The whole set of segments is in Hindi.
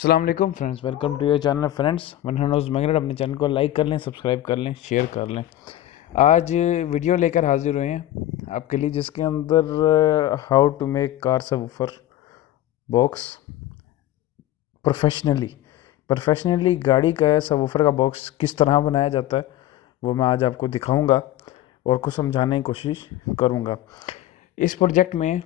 अस्सलाम वालेकुम friends, welcome to your channel friends. मनहनोज मैगनेट अपने चैनल को लाइक कर लें, सब्सक्राइब कर लें, शेयर कर लें। आज वीडियो लेकर हाजिर हुए हैं आपके लिए जिसके अंदर how to make car subwoofer box professionally गाड़ी का सबवूफर का बॉक्स किस तरह बनाया जाता है वो मैं आज आपको दिखाऊंगा और कुछ समझाने की कोशिश करूंगा। इस प्रोजेक्ट में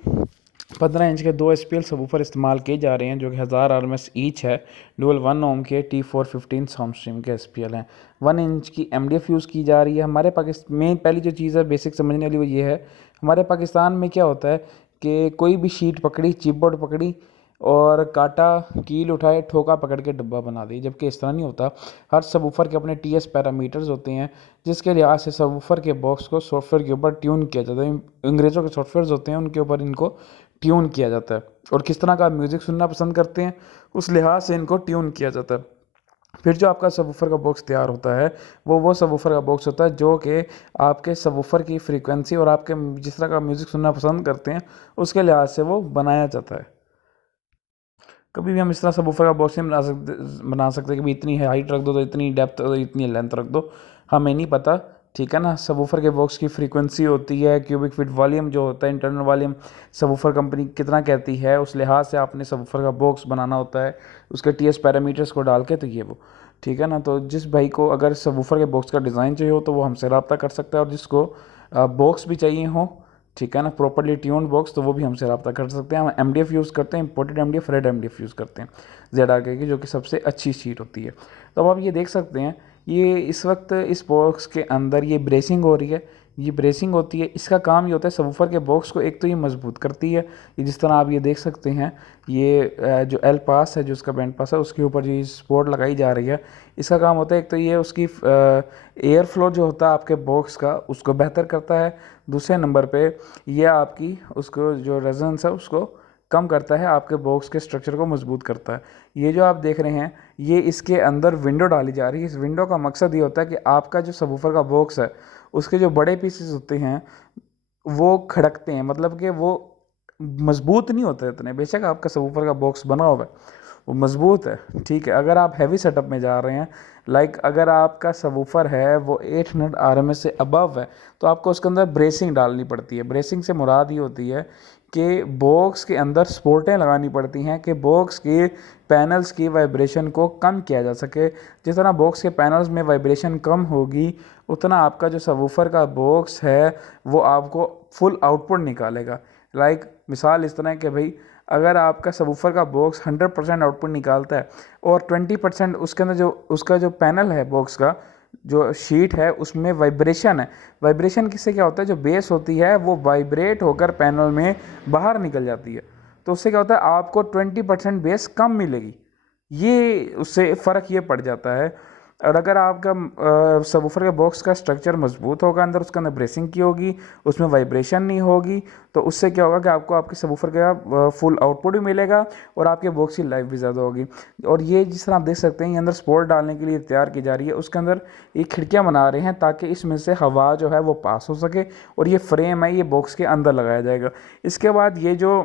15 इंच के 2 SPL सबवूफर इस्तेमाल किए जा रहे हैं जो कि 1000 RMS ईच है। डुअल 1 ओम के T415 साउंड स्ट्रीम के SPL हैं। 1 इंच की MDF यूज़ की जा रही है। हमारे पाकिस्तान में पहली जो चीज़ है बेसिक समझने वाली वो ये है, हमारे पाकिस्तान में क्या होता है कि कोई भी शीट पकड़ी, चिपबोर्ड पकड़ी और काटा, कील उठाए, ठोका पकड़ के डब्बा बना दी, जबकि इस तरह नहीं होता। हर सबवूफर के अपने TS पैरामीटर्स होते हैं जिसके लिहाज से सबवूफर के बॉक्स को सॉफ्टवेयर के ऊपर ट्यून किया जाता है। अंग्रेज़ों के सॉफ्टवेयर्स होते हैं उनके ऊपर इनको ट्यून किया जाता है और किस तरह का आप म्यूज़िक सुनना पसंद करते हैं उस लिहाज से इनको ट्यून किया जाता है। फिर जो आपका सबवूफर का बॉक्स तैयार होता है वो सबवूफर का बॉक्स होता है जो कि आपके सबवूफर की फ्रीक्वेंसी और आपके जिस तरह का म्यूज़िक सुनना पसंद करते हैं उसके लिहाज से वो बनाया जाता है। कभी भी हम इस तरह सबवूफर का बॉक्स नहीं बना सकते कि भाई इतनी हाइट रख दो, तो इतनी डेप्थ, तो इतनी लेंथ रख दो, हमें नहीं पता। ठीक है ना। सबवूफर के बॉक्स की फ्रीक्वेंसी होती है, क्यूबिक फीट वॉल्यूम जो होता है, इंटरनल वॉल्यूम सबवूफर कंपनी कितना कहती है उस लिहाज से आपने सबवूफर का बॉक्स बनाना होता है उसके TS पैरामीटर्स को डाल के। तो ये वो ठीक है ना। तो जिस भाई को अगर सबवूफर के बॉक्स का डिज़ाइन चाहिए हो तो वो हमसे रब्ता कर सकता है, और जिसको बॉक्स भी चाहिए हो, ठीक है ना, प्रॉपर्ली ट्यून्ड बॉक्स, तो वो भी हमसे रब्ता कर सकते हैं। हम MDF यूज़ करते हैं, imported MDF, red MDF use करते हैं ZRK की, जो कि सबसे अच्छी शीट होती है। तो अब आप ये देख सकते हैं, ये इस वक्त इस बॉक्स के अंदर ये ब्रेसिंग हो रही है, ये ब्रेसिंग होती है। इसका काम ये होता है सबवूफर के बॉक्स को एक तो ये मजबूत करती है, ये जिस तरह आप ये देख सकते हैं, ये जो L पास है, जो उसका बैंड पास है, उसके ऊपर जो सपोर्ट लगाई जा रही है, इसका काम होता है एक तो ये उसकी एयर फ्लो जो होता है आपके बॉक्स का उसको बेहतर करता है। दूसरे नंबर पे ये आपकी उसको जो रेजोनेंस है उसको कम करता है, आपके बॉक्स के स्ट्रक्चर को मजबूत करता है। ये जो आप देख रहे हैं ये इसके अंदर विंडो डाली जा रही है। इस विंडो का मकसद ये होता है कि आपका जो सबवूफर का बॉक्स है उसके जो बड़े पीसेस होते हैं वो खड़कते हैं, मतलब कि वो मजबूत नहीं होते इतने। बेशक आपका सबवूफर का बॉक्स बना हुआ है वो मजबूत है, ठीक है। अगर आप हैवी सेटअप में जा रहे हैं, लाइक अगर आपका सबवूफर है वो 800 RMS से अबव है, तो आपको उसके अंदर ब्रेसिंग डालनी पड़ती है। ब्रेसिंग से मुराद ये होती है कि बॉक्स के अंदर सपोर्टें लगानी पड़ती हैं कि बॉक्स के पैनल्स की वाइब्रेशन को कम किया जा सके। जिस तरह बॉक्स के पैनल्स में वाइब्रेशन कम होगी उतना आपका जो सबवूफर का बॉक्स है वो आपको फुल आउटपुट निकालेगा। लाइक मिसाल इस तरह है कि भाई अगर आपका सबवूफर का बॉक्स 100% आउटपुट निकालता है और 20% उसके अंदर जो उसका जो पैनल है, बॉक्स का जो शीट है, उसमें वाइब्रेशन है। वाइब्रेशन किससे क्या होता है, जो बेस होती है वो वाइब्रेट होकर पैनल में बाहर निकल जाती है, तो उससे क्या होता है आपको 20% बेस कम मिलेगी। ये उससे फ़र्क ये पड़ जाता है। और अगर आपका सबवूफर के बॉक्स का स्ट्रक्चर मजबूत होगा, अंदर उसके अंदर ब्रेसिंग की होगी, उसमें वाइब्रेशन नहीं होगी, तो उससे क्या होगा कि आपको आपके सबवूफर का फुल आउटपुट भी मिलेगा और आपके बॉक्स की लाइफ भी ज़्यादा होगी। और ये जिस तरह आप देख सकते हैं ये अंदर सपोर्ट डालने के लिए तैयार की जा रही है। उसके अंदर ये खिड़कियाँ बना रहे हैं ताकि इसमें से हवा जो है वो पास हो सके, और ये फ्रेम है ये बॉक्स के अंदर लगाया जाएगा। इसके बाद ये जो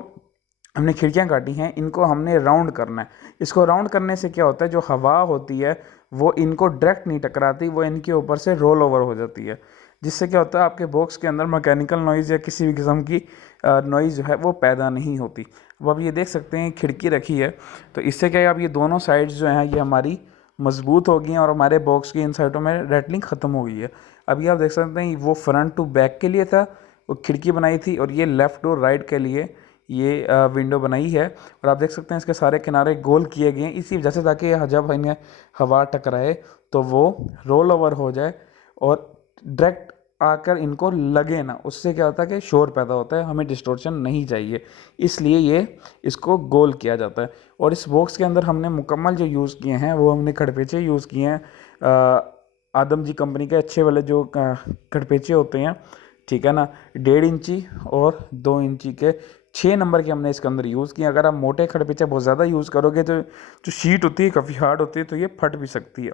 हमने खिड़कियाँ काटी हैं इनको हमने राउंड करना है। इसको राउंड करने से क्या होता है, जो हवा होती है वो इनको डायरेक्ट नहीं टकराती, वो इनके ऊपर से रोल ओवर हो जाती है, जिससे क्या होता है आपके बॉक्स के अंदर मैकेनिकल नॉइज़ या किसी भी किस्म की नॉइज़ जो है वो पैदा नहीं होती। अब आप ये देख सकते हैं खिड़की रखी है, तो इससे क्या है, अब ये दोनों साइड्स जो हैं ये हमारी मजबूत हो गई हैं और हमारे बॉक्स की इन साइडों में रैटलिंग ख़त्म हो गई है। अभी आप देख सकते हैं वो फ्रंट टू बैक के लिए था, वो खिड़की बनाई थी, और ये लेफ़्ट और राइट के लिए ये विंडो बनाई है। और आप देख सकते हैं इसके सारे किनारे गोल किए गए हैं इसी वजह से, ताकि जब इन्हें हवा टकराए तो वो रोल ओवर हो जाए और डायरेक्ट आकर इनको लगे ना। उससे क्या होता है कि शोर पैदा होता है, हमें डिस्टॉर्शन नहीं चाहिए, इसलिए ये इसको गोल किया जाता है। और इस बॉक्स के अंदर हमने मुकम्मल जो यूज़ किए हैं वो हमने खड़पेचे यूज़ किए हैं, आदम जी कंपनी के अच्छे वाले जो खड़पेचे होते हैं, ठीक है ना, 1.5 इंची और 2 इंची के 6 नंबर के हमने इसके अंदर यूज़ किए। अगर आप मोटे खड़पेचे बहुत ज़्यादा यूज़ करोगे तो जो शीट होती है काफ़ी हार्ड होती है, तो ये फट भी सकती है,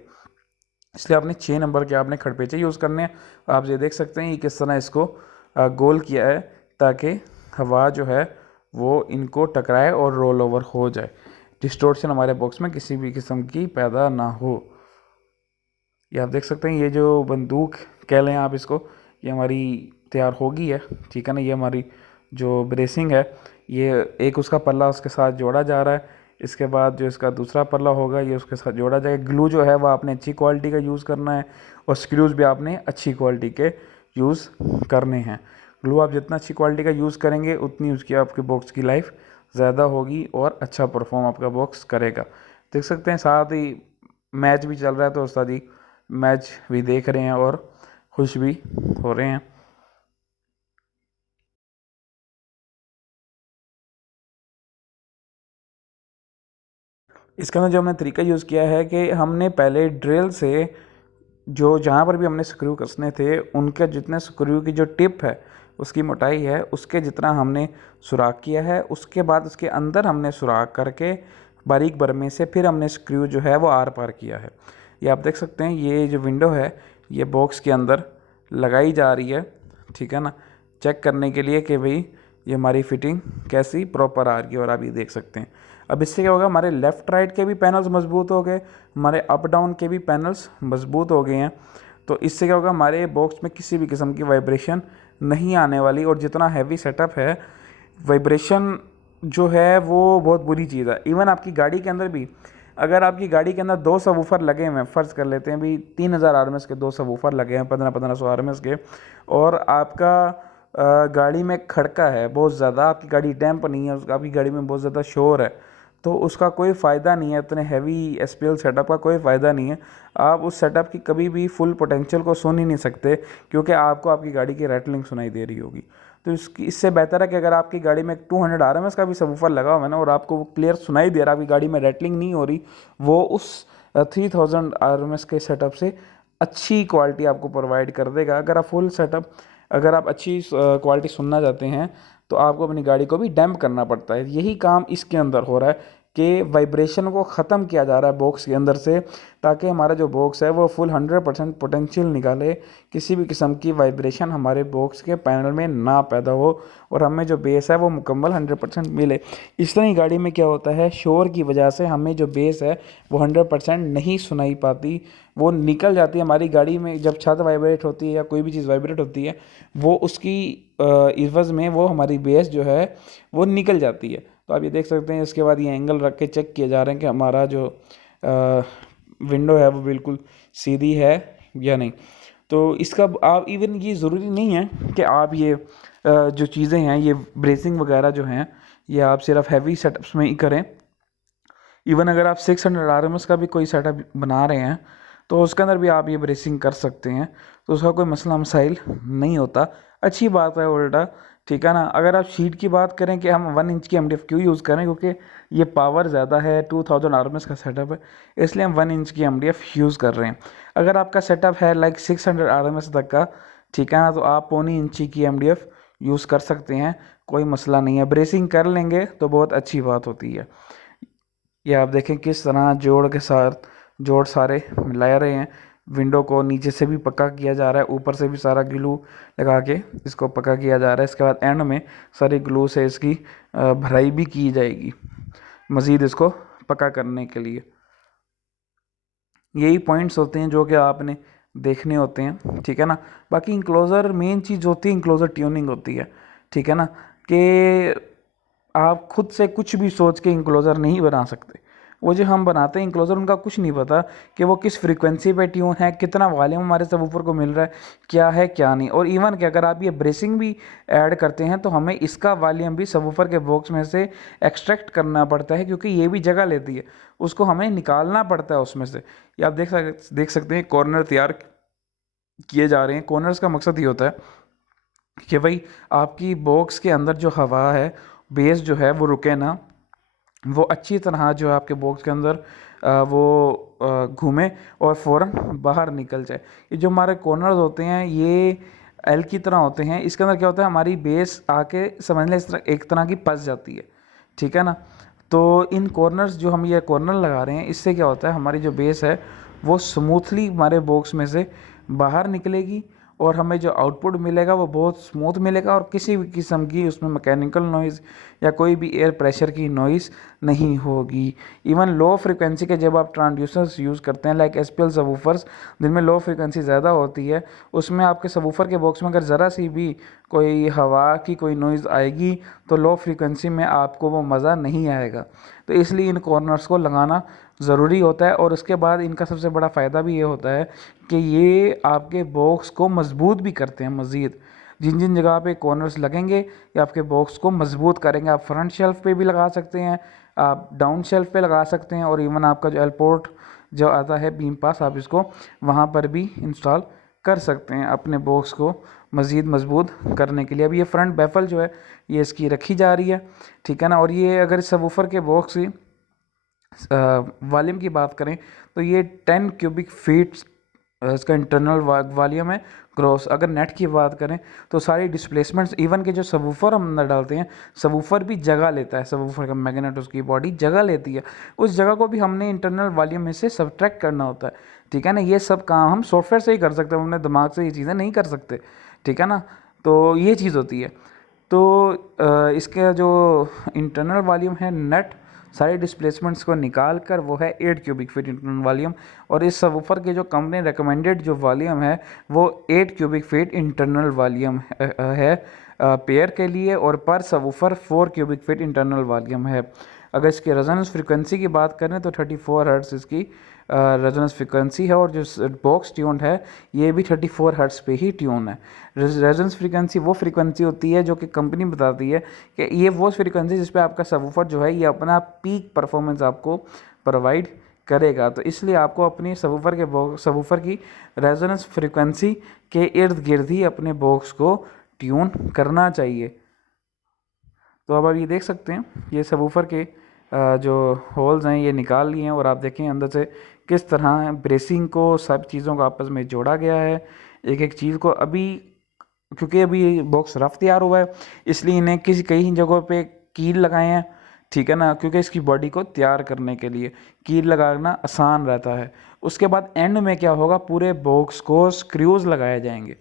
इसलिए आपने 6 नंबर के आपने खड़पेचे यूज़ करने हैं। आप ये देख सकते हैं ये किस तरह इसको गोल किया है ताकि हवा जो है वो इनको टकराए और रोल ओवर हो जाए, डिस्टॉर्शन हमारे बॉक्स में किसी भी किस्म की पैदा ना हो। ये आप देख सकते हैं, ये जो बंदूक कह लें आप इसको, ये हमारी तैयार हो गई है, ठीक है ना। ये हमारी जो ब्रेसिंग है, ये एक उसका पल्ला उसके साथ जोड़ा जा रहा है। इसके बाद जो इसका दूसरा पल्ला होगा ये उसके साथ जोड़ा जाएगा। ग्लू जो है वो आपने अच्छी क्वालिटी का यूज़ करना है, और स्क्रूज़ भी आपने अच्छी क्वालिटी के यूज़ करने हैं। ग्लू आप जितना अच्छी क्वालिटी का यूज़ करेंगे उतनी उसकी आपके बॉक्स की लाइफ ज़्यादा होगी और अच्छा परफॉर्म आपका बॉक्स करेगा। देख सकते हैं, साथ ही मैच भी चल रहा है, तो उस्ताद जी मैच भी देख रहे हैं और खुश भी हो रहे हैं। इसका अंदर जो हमने तरीका यूज़ किया है कि हमने पहले ड्रिल से जो जहाँ पर भी हमने स्क्रू कसने थे उनके जितने स्क्रू की जो टिप है उसकी मोटाई है उसके जितना हमने सुराख किया है। उसके बाद उसके अंदर हमने सुराख करके बारीक बरमे से फिर हमने स्क्रू जो है वो आर पार किया है। ये आप देख सकते हैं, ये जो विंडो है ये बॉक्स के अंदर लगाई जा रही है, ठीक है ना, चेक करने के लिए कि भाई ये हमारी फिटिंग कैसी प्रॉपर आ रही है। और आप ये देख सकते हैं, अब इससे क्या होगा, हमारे लेफ़्ट राइट के भी पैनल्स मजबूत हो गए, हमारे अप डाउन के भी पैनल्स मजबूत हो गए हैं। तो इससे क्या होगा, हमारे बॉक्स में किसी भी किस्म की वाइब्रेशन नहीं आने वाली। और जितना हैवी सेटअप है, वाइब्रेशन जो है वो बहुत बुरी चीज़ है। इवन आपकी गाड़ी के अंदर भी, अगर आपकी गाड़ी के अंदर 2 सबवूफर लगे हुए हैं, फ़र्ज़ कर लेते हैं भी 3000 आरएमएस के 2 सबवूफर लगे हैं, 1500 आरएमएस के, और आपका गाड़ी में खड़का है बहुत ज़्यादा, आपकी गाड़ी डैम्प नहीं है, आपकी गाड़ी में बहुत ज़्यादा शोर है, तो उसका कोई फ़ायदा नहीं है। इतने हैवी एसपीएल सेटअप का कोई फ़ायदा नहीं है। आप उस सेटअप की कभी भी फुल पोटेंशियल को सुन ही नहीं सकते, क्योंकि आपको आपकी गाड़ी की रैटलिंग सुनाई दे रही होगी। तो इससे बेहतर है कि अगर आपकी गाड़ी में 200 आरएमएस का भी सबवूफर लगा हुआ है ना, और आपको वो क्लियर सुनाई दे रहा है, आपकी गाड़ी में रैटलिंग नहीं हो रही, वो उस 3000 आरएमएस के सेटअप से अच्छी क्वालिटी आपको प्रोवाइड कर देगा। अगर आप फुल सेटअप, अगर आप अच्छी क्वालिटी सुनना चाहते हैं तो आपको अपनी गाड़ी को भी डैम्प करना पड़ता है। यही काम इसके अंदर हो रहा है कि वाइब्रेशन को ख़त्म किया जा रहा है बॉक्स के अंदर से, ताकि हमारा जो बॉक्स है वो फुल 100% पोटेंशियल निकाले, किसी भी किस्म की वाइब्रेशन हमारे बॉक्स के पैनल में ना पैदा हो, और हमें जो बेस है वो मुकम्मल 100% मिले। इस तरह ही गाड़ी में क्या होता है, शोर की वजह से हमें जो बेस है वो 100% नहीं सुनाई पाती, वो निकल जाती है हमारी गाड़ी में। जब छत वाइब्रेट होती है या कोई भी चीज़ वाइब्रेट होती है, वो उसकी इवज़ में वो हमारी बेस जो है वो निकल जाती है। तो आप ये देख सकते हैं, इसके बाद ये एंगल रख के चेक किए जा रहे हैं कि हमारा जो विंडो है वो बिल्कुल सीधी है या नहीं। तो इसका आप इवन ये ज़रूरी नहीं है कि आप ये जो चीज़ें हैं, ये ब्रेसिंग वगैरह जो हैं, ये आप सिर्फ हैवी सेटअप्स में ही करें। इवन अगर आप 600 आरएमएस का भी कोई सेटअप बना रहे हैं तो उसके अंदर भी आप ये ब्रेसिंग कर सकते हैं, तो उसका कोई मसला मसाइल नहीं होता। अच्छी बात है उल्टा, ठीक है ना। अगर आप शीट की बात करें कि हम 1 इंच की एमडीएफ क्यों यूज़ करें, क्योंकि ये पावर ज़्यादा है, 2000 आरएमएस का सेटअप है, इसलिए हम 1 इंच की एमडीएफ यूज़ कर रहे हैं। अगर आपका सेटअप है लाइक 600 आरएमएस तक का, ठीक है ना, तो आप 1.25 इंची की एमडीएफ यूज़ कर सकते हैं, कोई मसला नहीं है। ब्रेसिंग कर लेंगे तो बहुत अच्छी बात होती है। ये आप देखें किस तरह जोड़ के साथ जोड़ सारे मिला रहे हैं। विंडो को नीचे से भी पक्का किया जा रहा है, ऊपर से भी सारा ग्लू लगा के इसको पक्का किया जा रहा है। इसके बाद एंड में सारी ग्लू से इसकी भराई भी की जाएगी मज़ीद इसको पक्का करने के लिए। यही पॉइंट्स होते हैं जो कि आपने देखने होते हैं, ठीक है ना। बाकी इंक्लोज़र मेन चीज़ होती है, इंक्लोज़र ट्यूनिंग होती है, ठीक है ना, कि आप खुद से कुछ भी सोच के इंक्लोज़र नहीं बना सकते। वो जो हम बनाते हैं इंक्लोज़र, उनका कुछ नहीं पता कि वो किस फ्रीक्वेंसी पे ट्यून है, कितना वॉल्यूम हमारे सबवूफर को मिल रहा है, क्या है क्या नहीं। और इवन कि अगर आप ये ब्रेसिंग भी ऐड करते हैं तो हमें इसका वॉल्यूम भी सबवूफर के बॉक्स में से एक्सट्रैक्ट करना पड़ता है, क्योंकि ये भी जगह लेती है, उसको हमें निकालना पड़ता है उसमें से। ये आप देख सकते हैं कॉर्नर तैयार किए जा रहे हैं। कॉर्नर्स का मकसद ये होता है कि भाई आपकी बॉक्स के अंदर जो हवा है, बेस जो है वो रुके ना, वो अच्छी तरह जो है आपके बॉक्स के अंदर वो घूमे और फ़ौरन बाहर निकल जाए। ये जो हमारे कॉर्नर्स होते हैं ये एल की तरह होते हैं। इसके अंदर क्या होता है, हमारी बेस आके समझ लें इस तरह एक तरह की फंस जाती है, ठीक है ना। तो इन कॉर्नर्स जो हम ये कॉर्नर लगा रहे हैं, इससे क्या होता है, हमारी जो बेस है वो स्मूथली हमारे बॉक्स में से बाहर निकलेगी, और हमें जो आउटपुट मिलेगा वो बहुत स्मूथ मिलेगा, और किसी भी किस्म की उसमें मैकेनिकल नॉइज़ या कोई भी एयर प्रेशर की नॉइज़ नहीं होगी। इवन लो फ्रिक्वेंसी के जब आप ट्रांसड्यूसर्स यूज़ करते हैं लाइक SPL सबवूफर्स, जिनमें लो फ्रिक्वेंसी ज़्यादा होती है, उसमें आपके सबवूफर के बॉक्स में अगर ज़रा सी भी कोई हवा की कोई नॉइज़ आएगी तो लो फ्रिक्वेंसी में आपको वो मज़ा नहीं आएगा। तो इसलिए इन कॉर्नर्स को लगाना ज़रूरी होता है। और उसके बाद इनका सबसे बड़ा फ़ायदा भी ये होता है कि ये आपके बॉक्स को मजबूत भी करते हैं मज़ीद। जिन जिन जगह पे कॉर्नर्स लगेंगे ये आपके बॉक्स को मजबूत करेंगे। आप फ्रंट शेल्फ पे भी लगा सकते हैं, आप डाउन शेल्फ पे लगा सकते हैं, और इवन आपका जो एलपोर्ट जो आता है बीम पास, आप इसको वहाँ पर भी इंस्टॉल कर सकते हैं अपने बॉक्स को मज़ीद मजबूत करने के लिए। अब ये फ्रंट बैफल जो है ये इसकी रखी जा रही है, ठीक है ना। और ये अगर सबवूफर के बॉक्स की वॉल्यूम की बात करें तो ये 10 क्यूबिक फीट इसका इंटरनल वॉल्यूम है ग्रॉस। अगर नेट की बात करें तो सारी डिस्प्लेसमेंट्स, इवन के जो सबवूफर हम अंदर डालते हैं, सबवूफर भी जगह लेता है, सबवूफर का मैग्नेट उसकी बॉडी जगह लेती है, उस जगह को भी हमने इंटरनल वॉल्यूम में से सब्ट्रैक्ट करना होता है, ठीक है ना। ये सब काम हम सॉफ्टवेयर से ही कर सकते हैं, हम अपने दिमाग से ये चीज़ें नहीं कर सकते, ठीक है ना। तो ये चीज़ होती है। तो इसका जो इंटरनल वॉल्यूम है नेट, सारे डिस्प्लेसमेंट्स को निकाल कर वो है 8 क्यूबिक फीट इंटरनल वॉल्यूम। और इस सबवूफर के जो कंपनी रिकमेंडेड जो वॉल्यूम है वो 8 क्यूबिक फीट इंटरनल वॉल्यूम है पेयर के लिए, और पर subwoofer 4 cubic feet internal volume है। अगर इसकी रेजोनेंस फ्रिक्वेंसी की बात करें तो 34 हर्ट्ज़ इसकी रेजोनेंस फ्रिक्वेंसी है, और जो बॉक्स ट्यून है ये भी 34 हर्ट्ज़ पे ही ट्यून है। रेजोनेंस फ्रिक्वेंसी वो फ्रिक्वेंसी होती है जो कि कंपनी बताती है कि ये वो फ्रिक्वेंसी जिस पे आपका सबवूफर जो है ये अपना पीक परफॉर्मेंस आपको प्रोवाइड करेगा। तो इसलिए आपको अपनी सबवूफर की रेजोनेंस फ्रिक्वेंसी के इर्द गिर्द ही अपने बॉक्स को ट्यून करना चाहिए। तो अब आप ये देख सकते हैं ये सबवूफर के जो होल्स हैं ये निकाल लिए हैं, और आप देखें अंदर से किस तरह ब्रेसिंग को, सब चीज़ों को आपस में जोड़ा गया है, एक एक चीज़ को। अभी क्योंकि अभी बॉक्स रफ तैयार हुआ है इसलिए इन्हें कई जगहों पे कील लगाए हैं, ठीक है ना, क्योंकि इसकी बॉडी को तैयार करने के लिए कील लगाना आसान रहता है। उसके बाद एंड में क्या होगा, पूरे बॉक्स को स्क्रूज़ लगाए जाएंगे,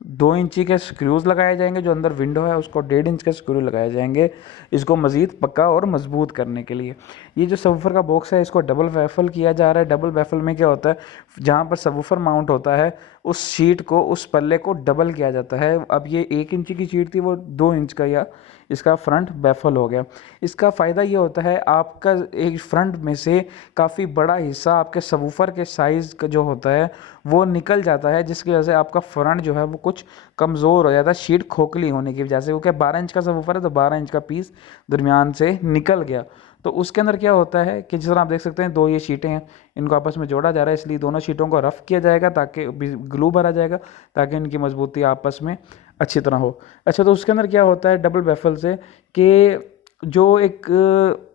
2 इंची के स्क्रूज़ लगाए जाएंगे, जो अंदर विंडो है उसको 1.5 इंच के स्क्रू लगाए जाएंगे इसको मज़ीद पक्का और मजबूत करने के लिए। ये जो सबवूफर का बॉक्स है इसको डबल बैफल किया जा रहा है। डबल बैफल में क्या होता है, जहाँ पर सबवूफर माउंट होता है उस शीट को, उस पल्ले को डबल किया जाता है। अब ये 1 इंच की शीट थी, वो 2 इंच का या इसका फ्रंट बैफल हो गया। इसका फ़ायदा ये होता है आपका एक फ्रंट में से काफ़ी बड़ा हिस्सा आपके सबवूफर के साइज़ का जो होता है वो निकल जाता है, जिसकी वजह से आपका फ्रंट जो है वो कुछ कमज़ोर हो जाता है शीट खोखली होने की वजह से। क्योंकि 12 इंच का सबवूफर है तो 12 इंच का पीस दरमियान से निकल गया। तो उसके अंदर क्या होता है कि जिस तरह आप देख सकते हैं 2 ये शीटें हैं, इनको आपस में जोड़ा जा रहा है, इसलिए दोनों शीटों को रफ़ किया जाएगा ताकि ग्लू भरा जाएगा ताकि इनकी मजबूती आपस में अच्छी तरह हो। अच्छा, तो उसके अंदर क्या होता है डबल बैफल से कि जो एक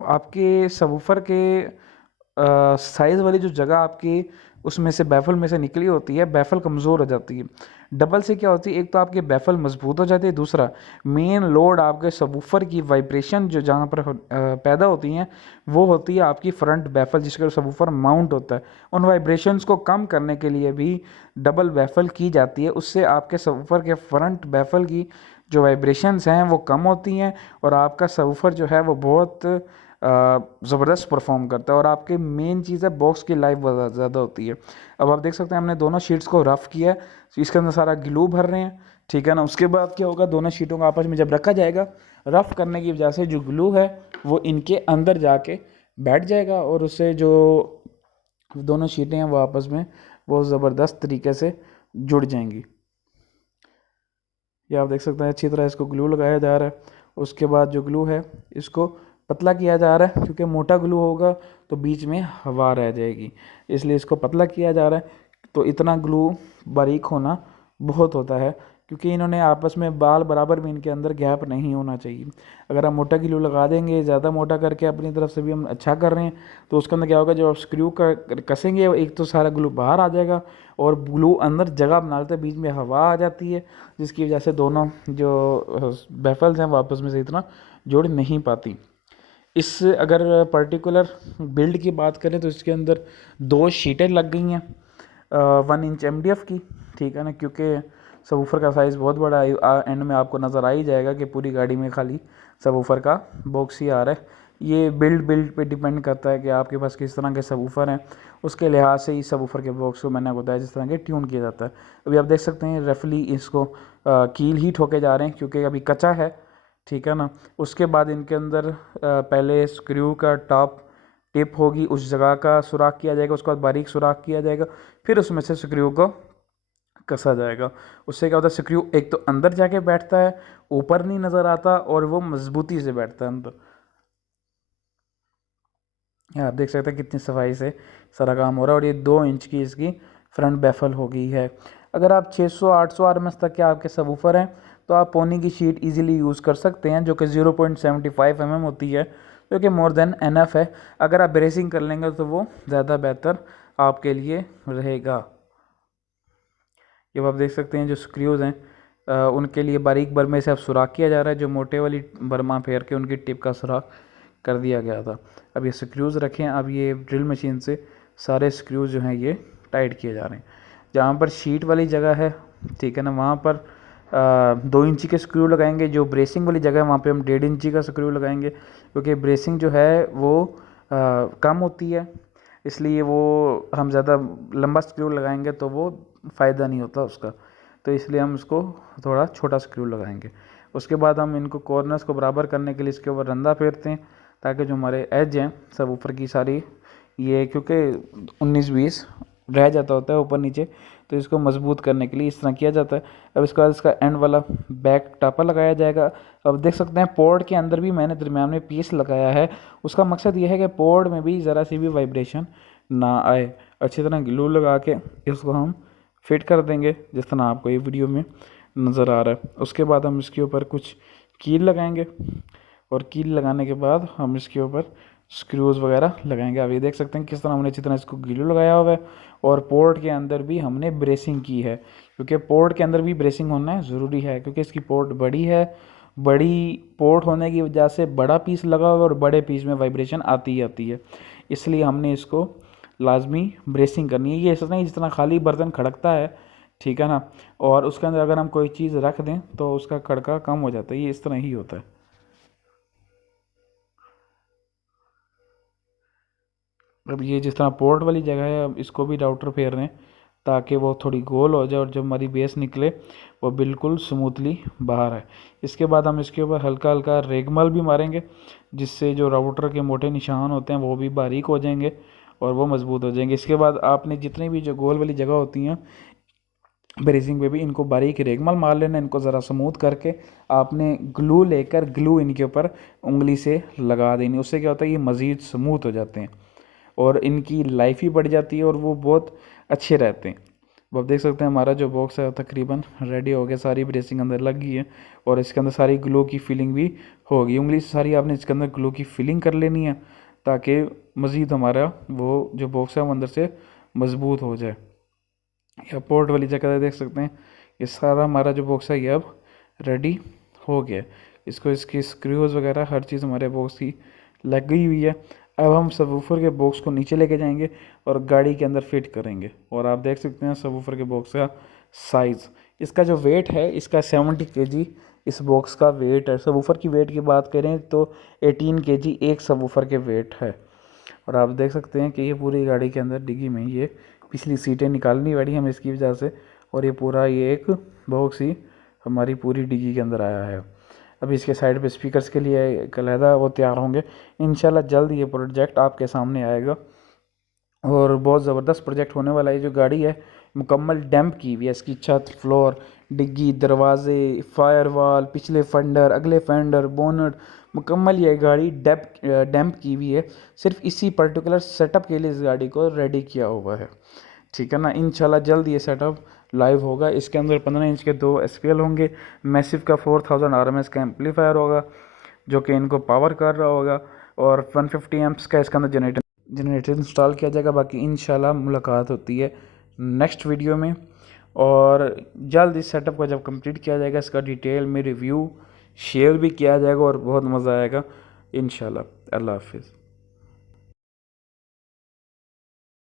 आपके सबवूफर के साइज़ वाली जो जगह आपकी उसमें से बैफल में से निकली होती है, बैफल कमज़ोर हो जाती है। डबल से क्या होती है, एक तो आपके बैफल मजबूत हो जाते हैं, दूसरा मेन लोड आपके सबवूफर की वाइब्रेशन जो जहाँ पर पैदा होती हैं वो होती है आपकी फ्रंट बैफल जिसके सबवूफर माउंट होता है। उन वाइब्रेशंस को कम करने के लिए भी डबल बैफल की जाती है, उससे आपके सबवूफर के फ्रंट बैफल की जो वाइब्रेशंस हैं वो कम होती हैं, और आपका सबवूफर जो है वो बहुत ज़बरदस्त परफॉर्म करता है। और आपके मेन चीज़ है बॉक्स की लाइफ बहुत ज़्यादा होती है। अब आप देख सकते हैं हमने दोनों शीट्स को रफ़ किया है, इसके अंदर सारा ग्लू भर रहे हैं, ठीक है ना। उसके बाद क्या होगा, दोनों शीटों को आपस में जब रखा जाएगा, रफ़ करने की वजह से जो ग्लू है वो इनके अंदर जाके बैठ जाएगा, और उससे जो दोनों शीटें हैं वो आपस में बहुत ज़बरदस्त तरीके से जुड़ जाएंगी। ये आप देख सकते हैं अच्छी तरह इसको ग्लू लगाया जा रहा है। उसके बाद जो ग्लू है इसको पतला किया जा रहा है, क्योंकि मोटा ग्लू होगा तो बीच में हवा रह जाएगी, इसलिए इसको पतला किया जा रहा है। तो इतना ग्लू बारीक होना बहुत होता है, क्योंकि इन्होंने आपस में बाल बराबर भी इनके अंदर गैप नहीं होना चाहिए। अगर हम मोटा ग्लू लगा देंगे, ज़्यादा मोटा करके अपनी तरफ से भी हम अच्छा कर रहे हैं, तो उसके अंदर क्या होगा, जब आप स्क्रू कसेंगे एक तो सारा ग्लू बाहर आ जाएगा, और ग्लू अंदर जगह बना लेते हैं, बीच में हवा आ जाती है, जिसकी वजह से दोनों जो बैफल्स हैं वो आपस में से इतना जुड़ नहीं पाती। इस अगर पर्टिकुलर बिल्ड की बात करें तो इसके अंदर 2 शीटें लग गई हैं 1 इंच MDF की, ठीक है ना, क्योंकि सबवूफर का साइज़ बहुत बड़ा है। एंड में आपको नज़र आ ही जाएगा कि पूरी गाड़ी में खाली सबवूफर का बॉक्स ही आ रहा है, ये बिल्ड पे डिपेंड करता है कि आपके पास किस तरह के सबवूफर हैं, उसके लिहाज से इस सबवूफर के बॉक्स को मैंने बताया जिस तरह के ट्यून किया जाता है। अभी आप देख सकते हैं रफली इसको कील ही ठोके जा रहे हैं क्योंकि अभी कच्चा है, ठीक है ना। उसके बाद इनके अंदर पहले स्क्रू का टॉप टिप होगी, उस जगह का सुराख किया जाएगा, उसके बाद बारीक सुराख किया जाएगा, फिर उसमें से स्क्रू को कसा जाएगा। उससे क्या होता है, स्क्रू एक तो अंदर जाके बैठता है, ऊपर नहीं नज़र आता और वो मजबूती से बैठता है अंदर। आप देख सकते हैं कितनी सफाई से सारा काम हो रहा है। और ये 2 इंच की इसकी फ्रंट बैफल हो गई है। अगर आप 600-800 आरएमएस तक के आपके सबवूफर हैं तो आप पोनी की शीट इजीली यूज़ कर सकते हैं, जो कि 0.75 mm होती है, जो कि मोर देन एनफ है। अगर आप ब्रेसिंग कर लेंगे तो वो ज़्यादा बेहतर आपके लिए रहेगा। ये आप देख सकते हैं जो स्क्रूज़ हैं उनके लिए बारीक बर्मे से अब सुराख किया जा रहा है, जो मोटे वाली बर्मा फेर के उनकी टिप का सुराख कर दिया गया था। अब ये स्क्रूज़ रखें, अब ये ड्रिल मशीन से सारे स्क्रूज़ जो हैं ये टाइट किए जा रहे हैं। जहाँ पर शीट वाली जगह है, ठीक है ना, वहाँ पर 2 इंची के स्क्रू लगाएंगे। जो ब्रेसिंग वाली जगह है वहाँ पे हम 1.5 इंची का स्क्रू लगाएंगे, क्योंकि ब्रेसिंग जो है वो कम होती है, इसलिए वो हम ज़्यादा लंबा स्क्रू लगाएंगे तो वो फ़ायदा नहीं होता उसका, तो इसलिए हम इसको थोड़ा छोटा स्क्रू लगाएंगे। उसके बाद हम इनको कॉर्नर्स को बराबर करने के लिए इसके ऊपर रंदा फेरते हैं, ताकि जो हमारे एज हैं सब ऊपर की सारी, ये क्योंकि 19-20 रह जाता होता है ऊपर नीचे, तो इसको मजबूत करने के लिए इस तरह किया जाता है। अब इसके बाद इसका एंड वाला बैक टापा लगाया जाएगा। अब देख सकते हैं पोर्ड के अंदर भी मैंने दरम्यान में पीस लगाया है। उसका मकसद ये है कि पोर्ड में भी ज़रा सी भी वाइब्रेशन ना आए। अच्छी तरह ग्लू लगा के इसको हम फिट कर देंगे जिस तरह आपको ये वीडियो में नज़र आ रहा है। उसके बाद हम इसके ऊपर कुछ कील लगाएंगे और कील लगाने के बाद हम इसके ऊपर स्क्रूज़ वगैरह लगाएंगे। आप ये देख सकते हैं किस तरह हमने अच्छी तरह इसको ग्लू लगाया हुआ है और पोर्ट के अंदर भी हमने ब्रेसिंग की है, क्योंकि पोर्ट के अंदर भी ब्रेसिंग होना ज़रूरी है, क्योंकि इसकी पोर्ट बड़ी है। बड़ी पोर्ट होने की वजह से बड़ा पीस लगा हुआ है और बड़े पीस में वाइब्रेशन आती ही आती है, इसलिए हमने इसको लाजमी ब्रेसिंग करनी है। ये इस तरह जिस तरह खाली बर्तन खड़कता है, ठीक है ना, और उसके अंदर अगर हम कोई चीज़ रख दें तो उसका खड़का कम हो जाता है, ये इस तरह ही होता है। अब ये जिस तरह पोर्ट वाली जगह है, अब इसको भी राउटर फेर रहे हैं ताकि वो थोड़ी गोल हो जाए और जब हमारी बेस निकले वो बिल्कुल स्मूथली बाहर है। इसके बाद हम इसके ऊपर हल्का हल्का रेगमल भी मारेंगे, जिससे जो राउटर के मोटे निशान होते हैं वो भी बारीक हो जाएंगे और वो मज़बूत हो जाएंगे। इसके बाद आपने जितनी भी जो गोल वाली जगह होती हैं ब्रेसिंग पे भी इनको बारीक रेगमल मार लेना, इनको ज़रा स्मूथ करके आपने ग्लू लेकर ग्लू इनके ऊपर उंगली से लगा देनी। उससे क्या होता है, ये मज़ीद स्मूथ हो जाते हैं और इनकी लाइफ ही बढ़ जाती है और वो बहुत अच्छे रहते हैं। अब आप देख सकते हैं हमारा जो बॉक्स है तकरीबन रेडी हो गया, सारी ब्रेसिंग अंदर लग गई है और इसके अंदर सारी ग्लू की फिलिंग भी होगी। उंगली से सारी आपने इसके अंदर ग्लू की फिलिंग कर लेनी है ताकि मज़ीद हमारा वो जो बॉक्स है वो अंदर से मज़बूत हो जाए। या पोर्ट वाली जगह देख सकते हैं ये सारा हमारा जो बॉक्स है ये अब रेडी हो गया। इसको इसकी स्क्रूज वगैरह हर चीज़ हमारे बॉक्स की लग गई हुई है। अब हम सबवूफर के बॉक्स को नीचे लेके जाएंगे और गाड़ी के अंदर फिट करेंगे। और आप देख सकते हैं सबवूफर के बॉक्स का साइज़, इसका जो वेट है इसका 70 kg इस बॉक्स का वेट है। सबवूफर की वेट की बात करें तो 18 kg एक सबवूफर के वेट है। और आप देख सकते हैं कि ये पूरी गाड़ी के अंदर डिग्गी में ये पिछली सीटें निकालनी पड़ी हमें इसकी वजह से, और ये पूरा ये एक बॉक्स ही हमारी पूरी डिग्गी के अंदर आया है। अभी इसके साइड पे स्पीकर्स के लिए एक अलहदा वो तैयार होंगे। इंशाल्लाह जल्द ये प्रोजेक्ट आपके सामने आएगा और बहुत ज़बरदस्त प्रोजेक्ट होने वाला है। जो गाड़ी है मुकम्मल डैम्प की हुई है, इसकी छत, फ्लोर, डिग्गी, दरवाजे, फायरवॉल, पिछले फेंडर, अगले फेंडर, बोनट, मुकम्मल ये गाड़ी डैम्प की हुई है। सिर्फ इसी पर्टिकुलर सेटअप के लिए इस गाड़ी को रेडी किया हुआ है, ठीक है ना। इंशाल्लाह जल्द ये सेटअप लाइव होगा। इसके अंदर 15 इंच के 2 SPL होंगे, मैसिव का 4000 RMS का एम्पलीफायर होगा जो कि इनको पावर कर रहा होगा, और 150 एम्प्स का इसके अंदर जनरेटर इंस्टॉल किया जाएगा। बाकी इंशाल्लाह मुलाकात होती है नेक्स्ट वीडियो में, और जल्द इस सेटअप को जब कंप्लीट किया जाएगा इसका डिटेल में रिव्यू शेयर भी किया जाएगा और बहुत मज़ा आएगा इंशाल्लाह। अल्लाह हाफिज़।